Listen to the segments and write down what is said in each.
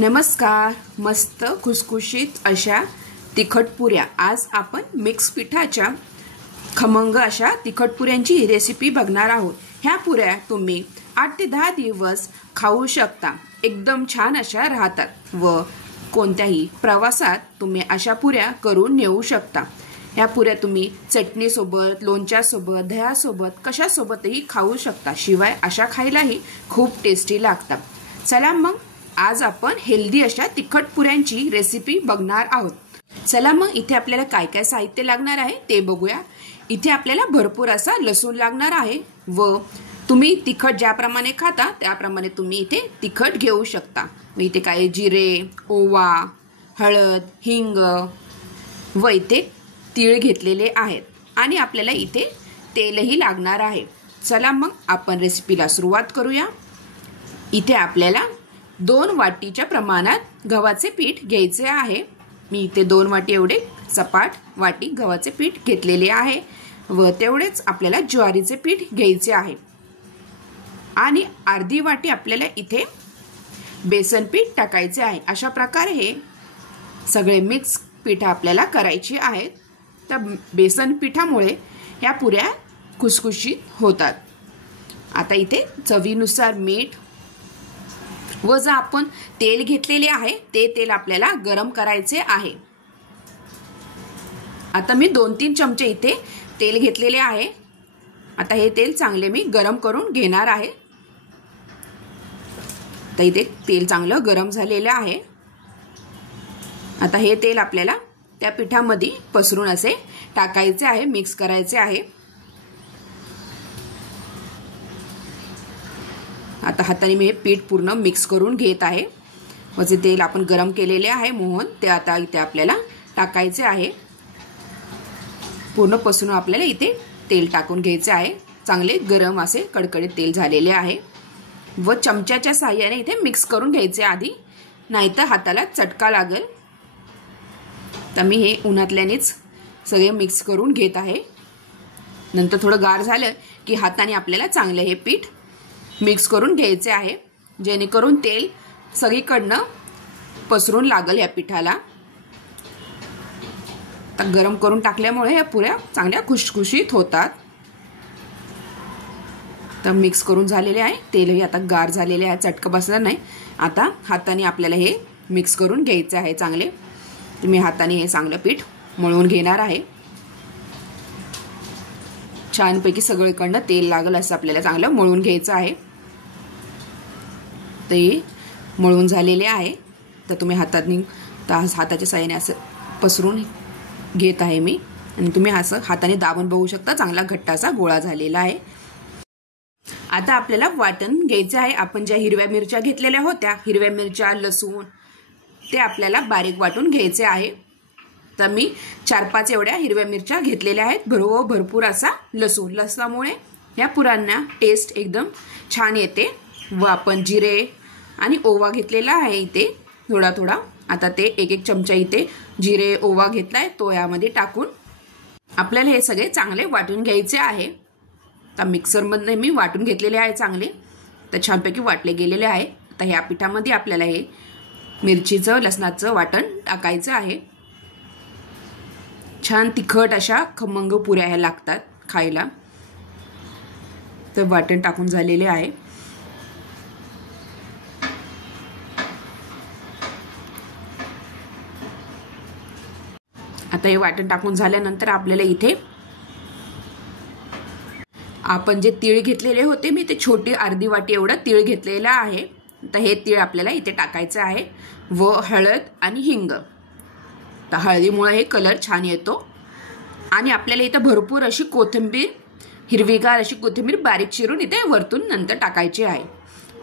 नमस्कार. मस्त खुसखुशीत अशा तिखट पुऱ्या आज आपण मिक्स पिठाच्या खमंग अशा तिखट पुऱ्यांची रेसिपी बघणार आहोत. ह्या पुऱ्या तुम्ही 8 ते 10 दिवस खाऊ शकता. एकदम छान अशा राहतात व कोणत्याही प्रवासात तुम्ही अशा पुऱ्या करून नेऊ शकता. ह्या पुऱ्या तुम्ही चटणी सोबत, लोणच्या सोबत, दह्या सोबत कशासोबतही खाऊ शकता. शिवाय अशा खायलाही खूप टेस्टी लागतात. चला मग आज आपण हेल्दी अशा तिखट पुऱ्यांची रेसिपी बघणार आहोत. चला मग इथे आपल्याला काय काय साहित्य लागणार आहे ते बघूया. इथे आपल्याला भरपूर असा लसूण लागणार आहे व तुम्ही तिखट ज्याप्रमाणे खाता त्याप्रमाणे तुम्ही इथे तिखट घेऊ शकता. इथे काय जिरे, ओवा, हळद, हिंग व इथे तीळ घेतलेले आहेत आणि आपल्याला इथे तेलही लागणार आहे. चला मग आपण रेसिपीला सुरुवात करूया. इथे आपल्याला 2 वाटीच्या प्रमाणात गव्हाचे पीठ घ्यायचे आहे. मी इथे 2 वाटी एवढे सपाट वाटी गव्हाचे पीठ घेतलेले आहे व तेवढेच आपल्याला ज्वारीचे पीठ घ्यायचे आहे आणि अर्धी वाटी आपल्याला इथे बेसन पीठ टाकायचे आहे. अशा प्रकारे हे सगळे मिक्स पीठ आपल्याला करायची आहेत. तर बेसन पिठामुळे ह्या पुऱ्या खुसखुशीत होतात. आता इथे चवीनुसार मीठ व जे आपण तेल घेतलेले आहे ते तेल आपल्याला गरम करायचे आहे. आता मी 2-3 चमचे इथे तेल घेतलेले आहे. आता हे तेल चांगले मी गरम करून घेणार आहे. तर इथे तेल चांगलं गरम झालेलं आहे. आता हे तेल आपल्याला त्या पिठामध्ये पसरून असे टाकायचे आहे, मिक्स करायचे आहे. आता हाताने मी हे पीठ पूर्ण मिक्स करून घेत आहे व जे तेल आपण गरम केलेले आहे मोहन ते आता इथे आपल्याला टाकायचे आहे. पूर्ण पसरून आपल्याला इथे तेल टाकून घ्यायचे आहे. चांगले गरम असे कडकडीत तेल झालेले आहे व चमच्याच्या साहाय्याने इथे मिक्स करून घ्यायचे आधी, नाहीतर हाताला चटका लागेल. तर मी हे उन्हातल्यानेच सगळे मिक्स करून घेत आहे. नंतर थोडं गार झालं की हाताने आपल्याला चांगले हे पीठ मिक्स करून घ्यायचे आहे, जेणेकरून तेल सगळीकडनं पसरून लागेल या पिठाला. तर गरम करून टाकल्यामुळे या पुऱ्या चांगल्या खुशखुशीत होतात. तर मिक्स करून झालेले आहे. तेलही आता गार झालेले आहे, चटका बसणार नाही. आता हाताने आपल्याला हे मिक्स करून घ्यायचे आहे चांगले. मी हाताने हे चांगलं पीठ मळून घेणार आहे. छानपैकी सगळीकडनं तेल लागेल असं आपल्याला चांगलं मळून घ्यायचं आहे. ते मळून झालेले आहे. तर तुम्ही हाताच्या साहाय्याने असं पसरून घेत आहे मी आणि तुम्ही असं हाताने दाबून बघू शकता चांगला घट्ट असा गोळा झालेला आहे. आता आपल्याला वाटण घ्यायचं आहे. आपण ज्या हिरव्या मिरच्या घेतलेल्या होत्या, हिरव्या मिरच्या, लसूण, ते आपल्याला बारीक वाटून घ्यायचे आहे. तर मी 4-5 एवढ्या हिरव्या मिरच्या घेतलेल्या आहेत. भरपूर असा लसूण. लसणामुळे या पुऱ्यांना टेस्ट एकदम छान येते. व आपण जिरे आणि ओवा घेतलेला आहे इथे थोडा थोडा. आता ते 1-1 चमचा इथे जिरे, ओवा घेतलाय तो यामध्ये टाकून आपल्याला हे सगळे चांगले वाटून घ्यायचे आहे. तर मिक्सरमध्ये मी वाटून घेतलेले आहे चांगले. तर छानपैकी वाटले गेलेले आहे. तर ह्या पिठामध्ये आपल्याला हे मिरचीचं, लसणाचं वाटण टाकायचं आहे. छान तिखट अशा खमंग पुऱ्या ह्या लागतात खायला. तर वाटण टाकून झालेले आहे. आता हे वाटण टाकून झाल्यानंतर आपल्याला इथे आपण जे तीळ घेतलेले होते, मी ते छोटी अर्धी वाटी एवढं तीळ घेतलेलं आहे. तर हे तीळ आपल्याला इथे टाकायचं आहे व हळद आणि हिंग. तर हळदीमुळे हे कलर छान येतो. आणि आपल्याला इथे भरपूर अशी कोथिंबीर, हिरवीगार अशी कोथिंबीर बारीक चिरून इथे वरतून नंतर टाकायची आहे.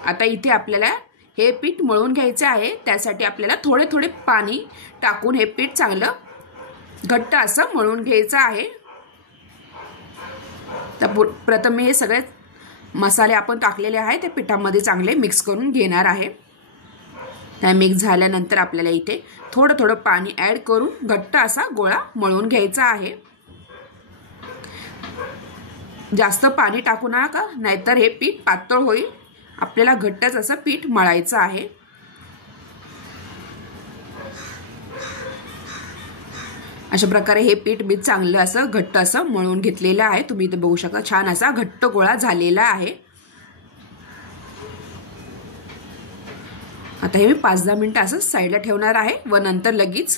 आता इथे आपल्याला हे पीठ मळून घ्यायचे आहे. त्यासाठी आपल्याला थोडे थोडे पाणी टाकून हे पीठ चांगलं घट्ट असं मळून घ्यायचं आहे. तर प्रथम मी हे सगळे मसाले आपण टाकलेले आहे ते पिठामध्ये चांगले मिक्स करून घेणार आहे. त्या मिक्स झाल्यानंतर आपल्याला इथे थोडं थोडं पाणी ॲड करून घट्ट असा गोळा मळून घ्यायचा आहे. जास्त पाणी टाकू नका, नाहीतर हे पीठ पातळ होईल. आपल्याला घट्टच असं पीठ मळायचं आहे. अशा प्रकारे हे पीठ मी चांगलं असं घट्ट असं मळून घेतलेलं आहे। तुम्ही इथे बघू शकता छान असा घट्ट गोळा झालेला आहे। आता हे मी 5-10 मिनिटं असं साईडला ठेवणार आहे व नंतर लगेच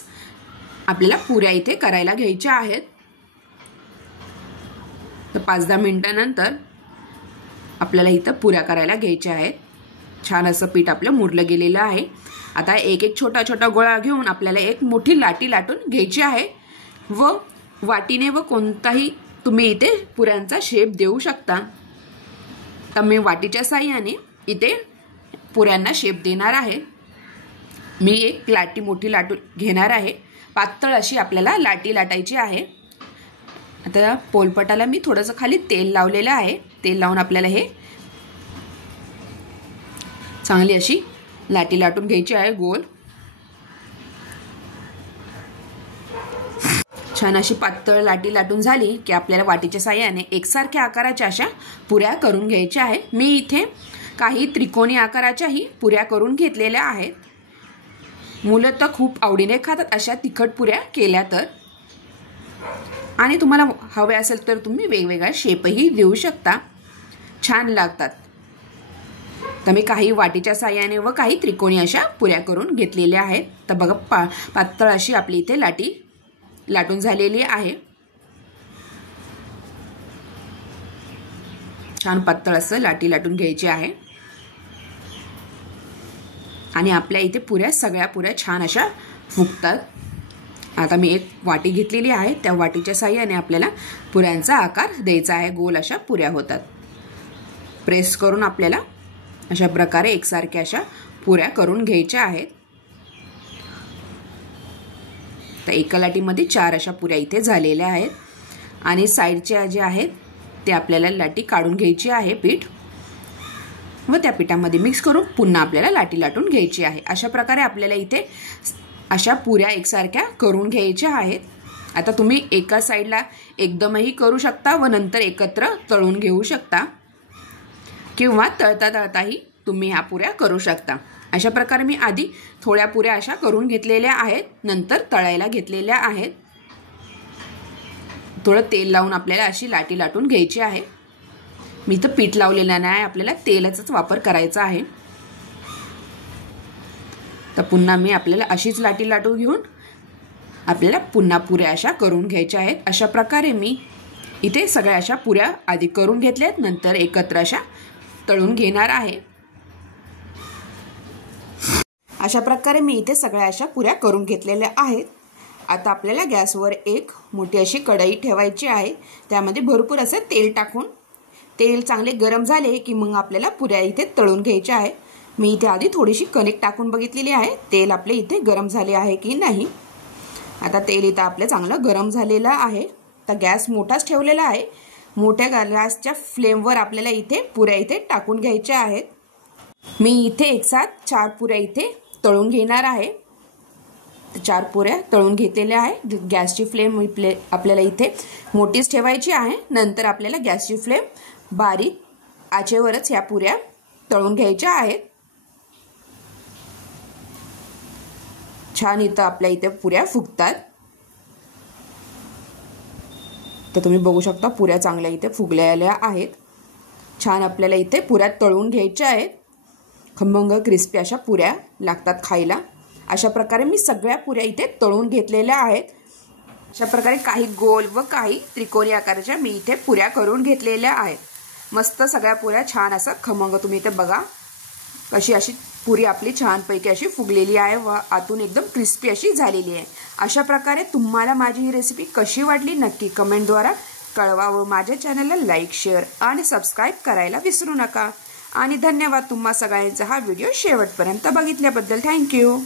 आपल्याला पुऱ्या इथे करायला घ्यायच्या आहेत। तर 5-10 मिनिटांनंतर आपल्याला इथं पुऱ्या करायला घ्यायच्या आहेत। छान असं पीठ आपलं मुरलं गेलेलं आहे। आता एक एक छोटा छोटा गोळा घेऊन आपल्याला एक मोठी लाटी लाटून घ्यायची आहे व वाटीने व कोणताही तुम्ही इथे पुऱ्यांचा शेप देऊ शकता। तर मी वाटीच्या साहाय्याने इथे पुऱ्यांना शेप देणार आहे। मी एक लाटी मोठी लाटून घेणार आहे। पातळ अशी आपल्याला लाटी लाटायची आहे। आता पोलपटाला मी थोडंसं खाली तेल लावलेलं आहे। तेल लावून आपल्याला हे चांगली अशी लाटी लाटून घ्यायची आहे गोल। छान अशी पातळ लाटी लाटून झाली की आपल्याला वाटीच्या साहाय्याने एकसारख्या आकाराच्या अशा पुऱ्या करून घ्यायच्या आहे। मी इथे काही त्रिकोणी आकाराच्याही पुऱ्या करून घेतलेल्या आहेत। मुलं तर खूप आवडीने खातात अशा तिखट पुऱ्या केल्या तर, आणि तुम्हाला हवे असेल तर तुम्ही वेगवेगळ्या शेपही देऊ शकता, छान लागतात। तर मी काही वाटीच्या साहाय्याने व काही त्रिकोणी अशा पुऱ्या करून घेतलेल्या आहेत। तर बघा पातळ अशी आपली इथे लाटी लाटून झालेली आहे। छान पातळ असं लाटी लाटून घ्यायची आहे आणि आपल्या इथे पुऱ्या सगळ्या पुऱ्या छान अशा फुगतात। आता मी एक वाटी घेतलेली आहे, त्या वाटीच्या साहाय्याने आपल्याला पुऱ्यांचा आकार द्यायचा आहे। गोल अशा पुऱ्या होतात। प्रेस करून आपल्याला अशा प्रकारे एकसारख्या अशा पुऱ्या करून घ्यायच्या आहेत। तर एका लाटीमध्ये 4 अशा पुऱ्या इथे झालेल्या आहेत आणि साईडच्या जे आहेत ते आपल्याला लाटी काढून घ्यायची आहे पीठ, व त्या पिठामध्ये मिक्स करून पुन्हा आपल्याला लाटी लाटून घ्यायची आहे। अशा प्रकारे आपल्याला इथे अशा पुऱ्या एकसारख्या करून घ्यायच्या आहेत। आता तुम्ही एका साईडला एकदमही करू शकता व नंतर एकत्र तळून घेऊ शकता, किंवा तळता तळताही तुम्ही ह्या पुऱ्या करू शकता। अशा प्रकारे मी आधी थोड्या पुऱ्या अशा करून घेतलेल्या आहेत, नंतर तळायला घेतलेल्या आहेत। थोडं तेल लावून आपल्याला अशी लाटी लाटून घ्यायची आहे। मी तर पीठ लावलेलं नाही, आपल्याला तेलाचाच वापर करायचा आहे। तर पुन्हा मी आपल्याला अशीच लाटी लाटून घेऊन आपल्याला पुन्हा पुऱ्या अशा करून घ्यायच्या आहेत। अशा प्रकारे मी इथे सगळ्या अशा पुऱ्या आधी करून घेतल्यात, नंतर एकत्र अशा तळून घेणार आहे। अशा प्रकारे मी इथे सगळ्या अशा पुऱ्या करून घेतलेल्या आहेत। आता आपल्याला गॅसवर एक मोठी अशी कढई ठेवायची आहे। त्यामध्ये भरपूर असं तेल टाकून, तेल चांगले गरम झाले की मग आपल्याला पुऱ्या इथे तळून घ्यायच्या आहे। मी इथे आधी थोडीशी कणिक टाकून बघितलेली आहे, तेल आपले इथे गरम झाले आहे की नाही। आता तेल इथं आपलं चांगलं गरम झालेलं आहे। तर गॅस मोठाच ठेवलेला आहे। मोठ्या गॅसच्या फ्लेमवर आपल्याला इथे पुऱ्या इथे टाकून घ्यायच्या आहेत। मी इथे एकसाथ 4 पुऱ्या इथे तळून घेणार आहे। 4 पुऱ्या तळून घेतलेल्या आहे। गॅसची फ्लेम आपल्याला इथे मोठीच ठेवायची आहे। नंतर आपल्याला गॅसची फ्लेम बारीक आचेवरच ह्या पुऱ्या तळून घ्यायच्या आहेत। छान इथं आपल्या इथे पुऱ्या फुगतात। तर तुम्ही बघू शकता पुऱ्या चांगल्या इथे फुगलेल्या आहेत। छान आपल्याला इथे पुऱ्या तळून घ्यायच्या आहेत। खमंग क्रिस्पी अशा पुऱ्या लागतात खायला। अशा प्रकारे मी सगळ्या पुऱ्या इथे तळून घेतलेल्या आहेत। अशा प्रकारे काही गोल व काही त्रिकोणी आकाराच्या मी इथे पुऱ्या करून घेतलेल्या आहेत। मस्त सगळ्या पुऱ्या छान असं खमंग, तुम्ही इथे बघा कशी अशी पुरी आपली छानपैकी अशी फुगलेली आहे व आतून एकदम क्रिस्पी अशी झालेली आहे। अशा प्रकारे तुम्हाला माझी ही रेसिपी कशी वाटली नक्की कमेंटद्वारे कळवा व माझ्या चॅनलला लाईक, शेअर आणि सबस्क्राईब करायला विसरू नका। आणि धन्यवाद तुम्हा सगळ्यांचा हा व्हिडिओ शेवटपर्यंत बघितल्याबद्दल। थँक्यू।